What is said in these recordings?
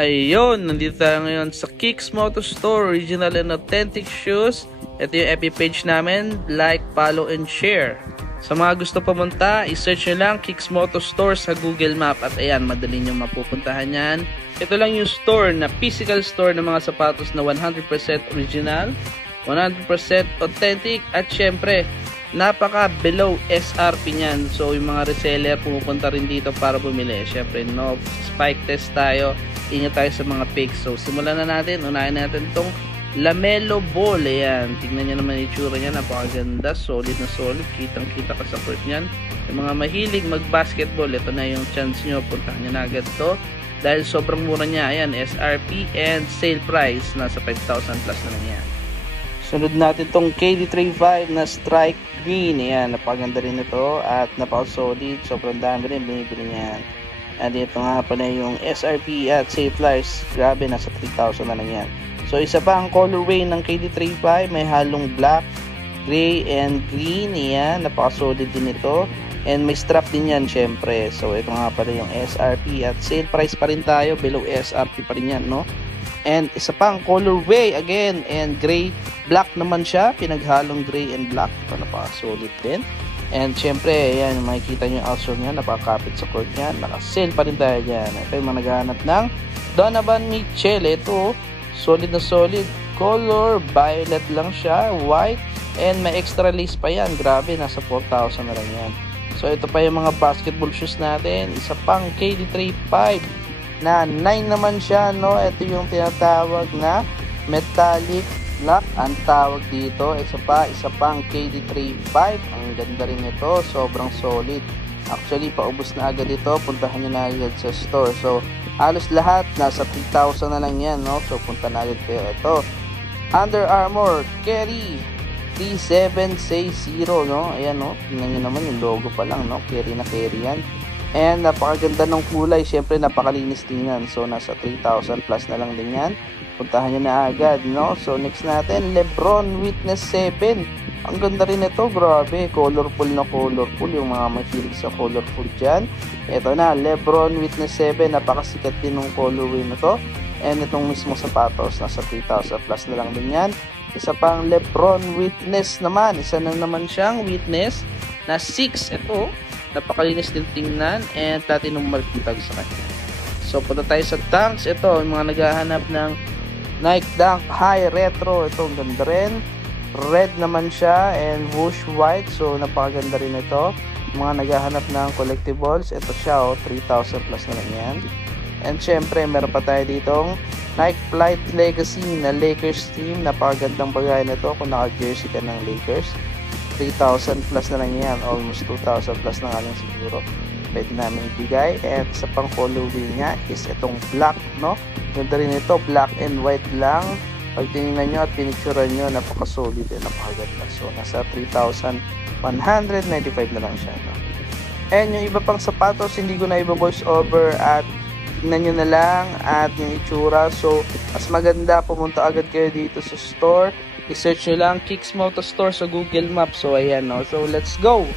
Ayun, nandito tayo ngayon sa Kicks Moto Store, original and authentic shoes. Ito yung FB page namin, like, follow, and share. Sa mga gusto pumunta, i-search nyo lang Kicks Moto Store sa Google Map at ayan, madali nyo mapupuntahan yan. Ito lang yung store na physical store ng mga sapatos na 100% original, 100% authentic at syempre, napaka below SRP niyan. So yung mga reseller pumupunta rin dito para bumili. Syempre no spike test tayo, ingat tayo sa mga pics. So simulan na natin, unahin natin itong Lamelo Ball. Ayan, tingnan nyo naman yung itsura niya, napakaganda, solid na solid, kitang kita ka sa court niyan. Yung mga mahilig mag basketball, ito na yung chance nyo, puntahan nyo na agad to dahil sobrang mura niya. Ayan, SRP and sale price, nasa 5,000 plus na lang yan. Sunod natin tong KD35 na strike green. Ayan, napaganda rin ito at napaka-solid. Sobrang dami rin binibili niyan. At ito nga pala yung SRP at sale price. Grabe, nasa 3,000 na lang yan. So, isa pa ang colorway ng KD35. May halong black, gray, and green. Ayan, napaka-solid din ito. And may strap din yan, syempre. So, ito nga pala yung SRP at sale price pa rin tayo. Below SRP pa rin yan, no? And isa pang colorway again, and gray, black naman siya, pinaghalong gray and black. Ito napaka-solid din. And syempre, ayan, makikita nyo yung outsole niya, napakapit sa court niya, naka-sale pa rin tayo dyan. Ito yung mga naghahanap ng Donovan Mitchell. Ito, solid na solid, color violet lang siya, white, and may extra lace pa yan. Grabe, nasa 4,000 na lang yan. So ito pa yung mga basketball shoes natin, isa pang KD35 na 9 naman siya, no? Ito yung tinatawag na metallic black ang tawag dito. Isa pang KD35. Ang ganda rin ito, sobrang solid. Actually, paubos na agad ito, puntahan nyo na agad sa store. So, halos lahat nasa 3,000 na lang yan, no? So, punta na agad kayo. Ito, Under Armour Kerry 3760, no? Ayan, no? Tingnan nyo naman yung logo pa lang, no? Kerry na Kerry yan. And napakaganda ng kulay, syempre napakalinis tingnan. So nasa 3,000 plus na lang din yan. Puntahan nyo na agad, no? So next natin, Lebron Witness 7. Ang ganda rin ito, grabe, colorful na colorful. Yung mga mahilig sa colorful dyan, ito na, Lebron Witness 7. Napakasikat din ng colorway na to. And itong mismo sapatos, nasa 3,000 plus na lang din yan. Isa pang Lebron Witness naman, isa na naman siyang Witness na 6. Ito, napakalinis din tingnan and platinum mark yung tag sa kanya. So punta tayo sa Dunks. Ito yung mga naghahanap ng Nike Dunk High Retro. Ito ang ganda rin, red naman siya and whoosh white. So napakaganda rin ito. Mga naghahanap ng collectibles, ito siya, 3,000 plus na lang yan. And syempre meron pa tayo ditong Nike Flight Legacy na Lakers team. Napakagandang bagay na ito kung naka-jersey ka ng Lakers. 3,000 plus na lang yan, almost 2,000 plus na nga lang siguro pwede namin ibigay. And sa pang colorway niya is itong black, no? Ganda rin ito, black and white lang. Pag tinignan nyo at pinicturean nyo, napaka-solid and napakaganda. So nasa 3,195 na lang siya, no? And yung iba pang sapatos, hindi ko na i-voice over at tignan nyo na lang at yung itsura. So mas maganda, pumunta agad kayo dito sa store. I-search nyo lang Kicks Moto Store sa Google Maps. So ayan, no? So let's go!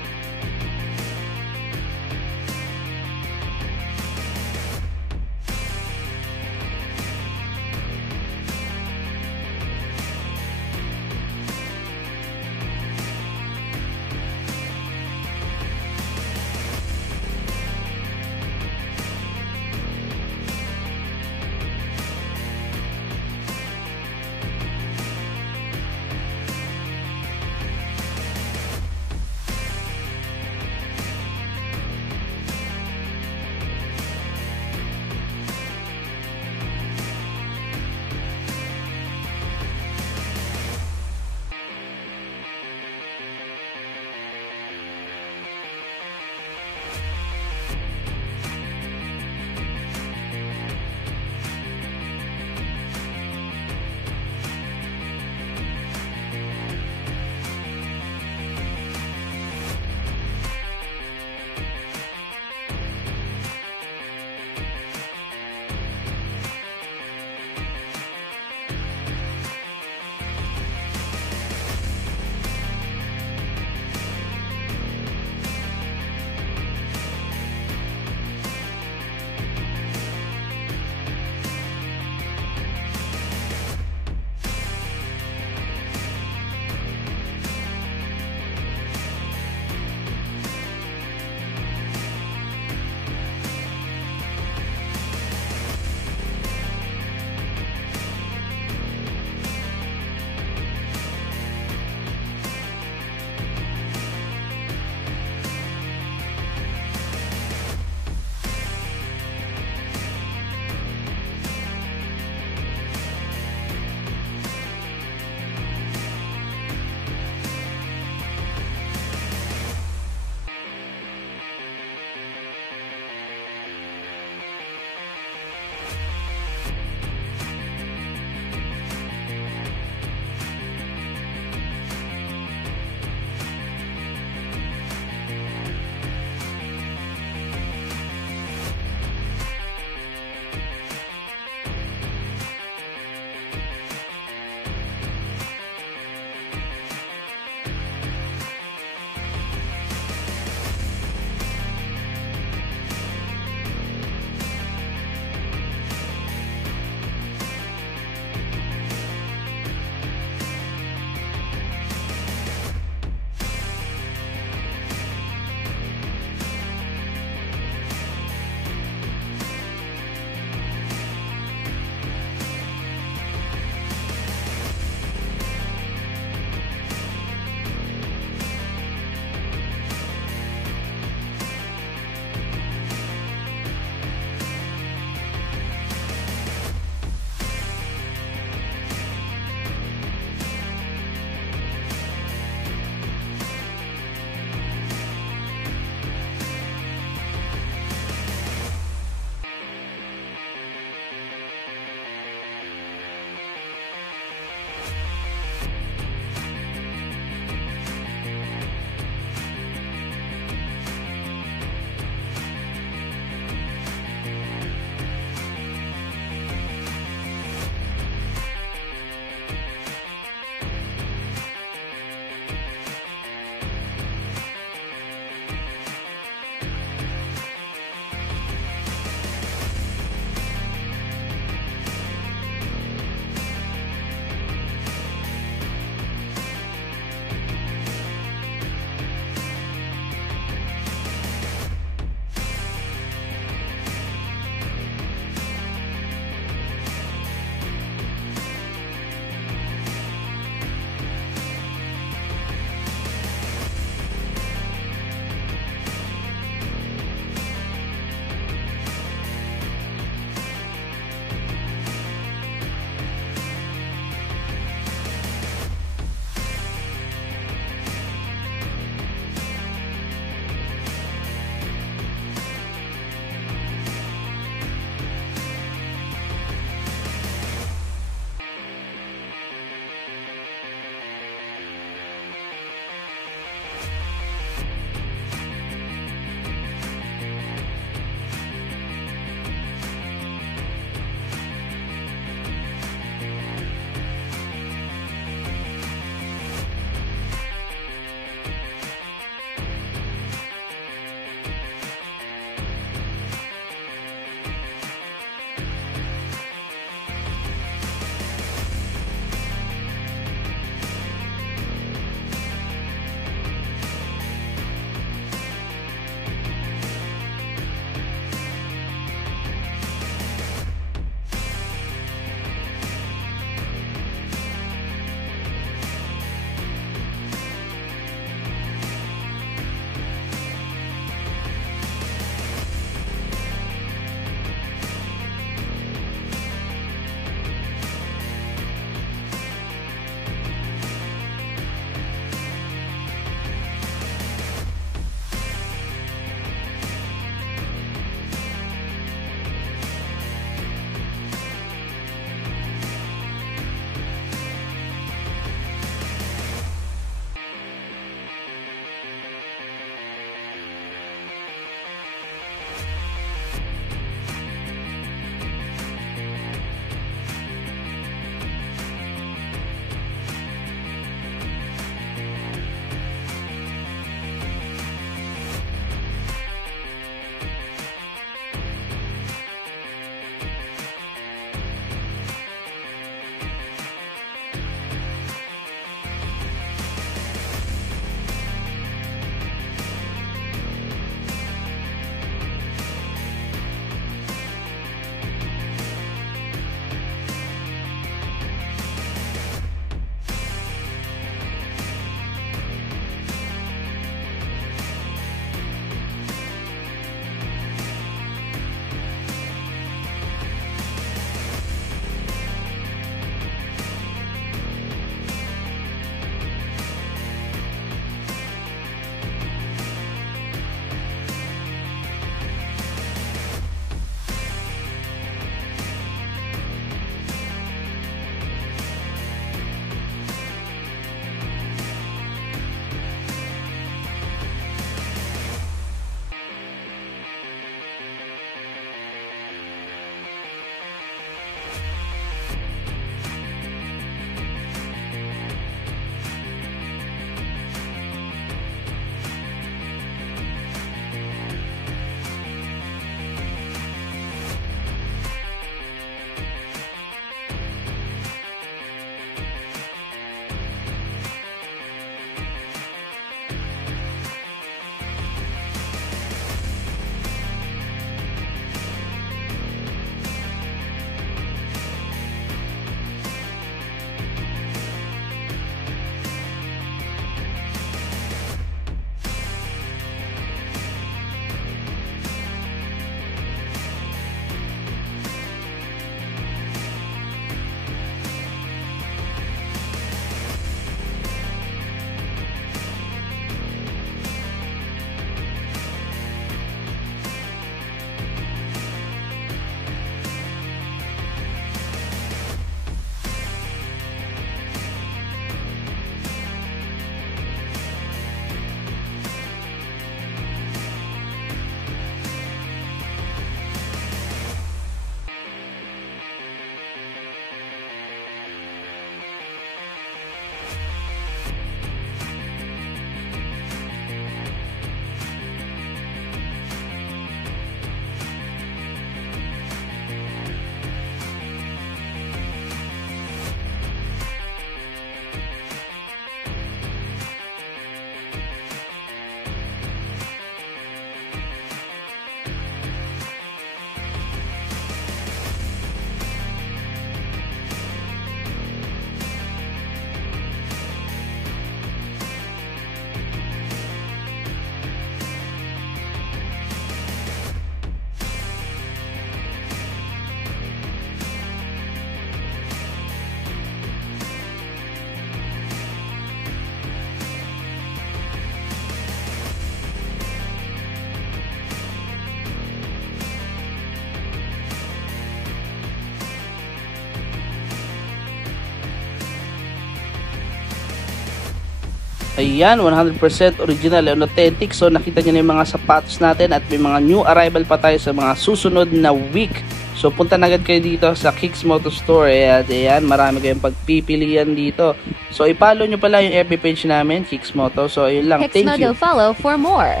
Ayan, 100% original and authentic. So nakita nyo na yung mga sapatos natin at may mga new arrival pa tayo sa mga susunod na week. So punta na agad kayo dito sa Kicks Moto Store. Ayan, marami kayong pagpipilian dito. So ipollow nyo pala yung FB page namin, Kicks Moto. So ayun lang, thank you. Follow for more.